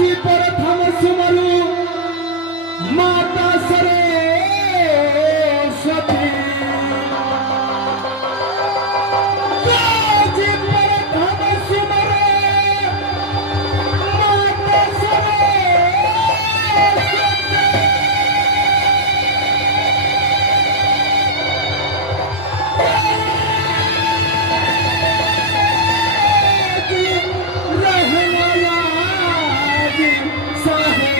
जी प्रथम सुमरु माता सरस्वती। जी प्रथम सुमरु माता सरस्वती रहना याद साहे।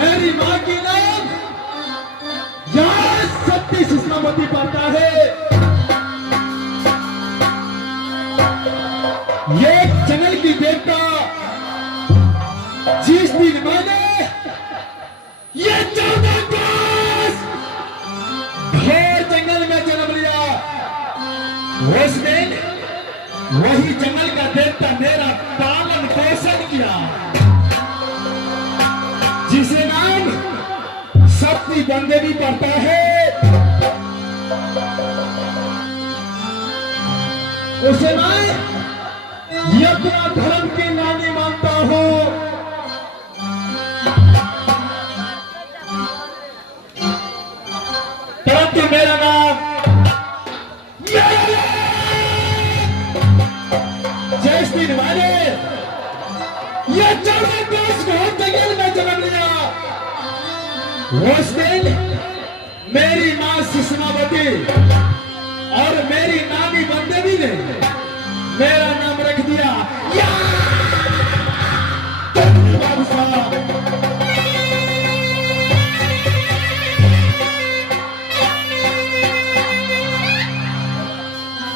मेरी माँ की नाम यहाँ सत्य शिष्णामती पड़ता है। ये जंगल की देवता जिस दिन मैंने ये 14 कोस घोर जंगल में जन्म लिया, उस दिन वही जंगल का देवता मेरा पालन पोषण किया, जिसे नाम शक्ति बंदेवी पड़ता है। उसे मैं यज्ञ धर्म की नानी मानता हूं। परंतु मेरा नाम जिस दिन मैंने ये 14 कोस घोर जंगल में जन्म लिया, उस दिन मेरी मां शिष्णावती और मेरी नानी बंदेवी ने मेरा नाम रख दिया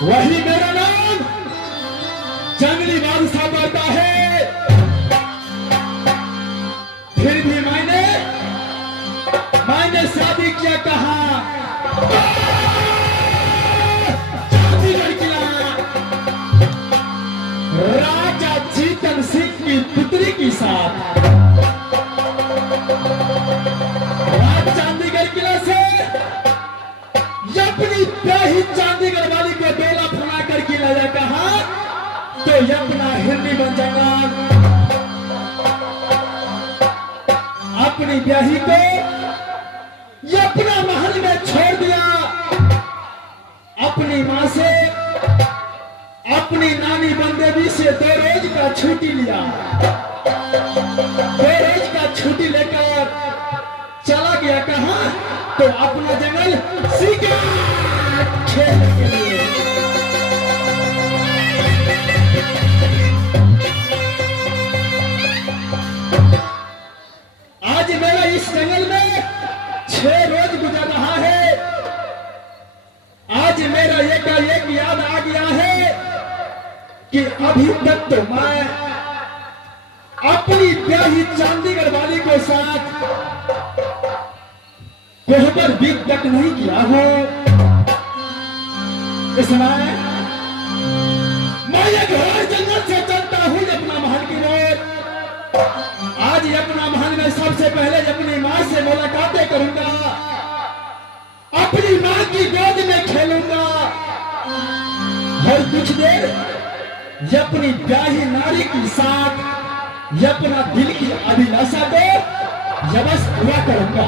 वही मेरा नाम जंगली बादशाह पड़ता है। फिर भी मैंने शादी किया कहा चंडीगढ़ किला, राजा जीतन सिंह की पुत्री के साथ। राज चंडीगढ़ किला से अपनी प्याही चंडीगढ़ वाली को बेला फना करके लाया कहा तो अपना हिंदी बन जाएगा। अपनी ब्याही को अपना महल में छोड़ दिया, अपनी मां से अपनी नानी बंदेवी से 2 रोज का छुट्टी लिया। 2 रोज का छुट्टी लेकर चला गया कहा तो अपना जंगल शिकार खेलने के लिए। आज मेरा इस जंगल में 6 रोज गुजर रहा है। आज मेरा एक याद आ गया है कि अभी तक तो मैं अपनी ब्याही चंडीगढ़ वाली के साथ कोहबर बीत तक नहीं किया हो। इसलिए मैं एक घोर जंगल से चलता हूं अपना महल की ओर। आज अपना महल में सबसे पहले अपनी माँ से मुलाकातें करूंगा, अपनी माँ की गोद में खेलूंगा और कुछ देर ये अपनी ब्याही नारी के साथ ये अपना दिल की अभिलाषा को ये बस पूरा करूंगा।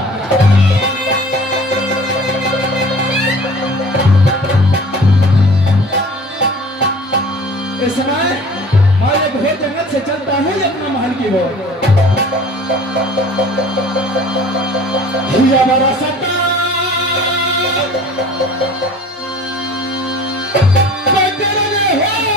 इस समय मैं एक घोर जंगल से चलता हूँ अपना महल की ओर। हमारा सत्ता हो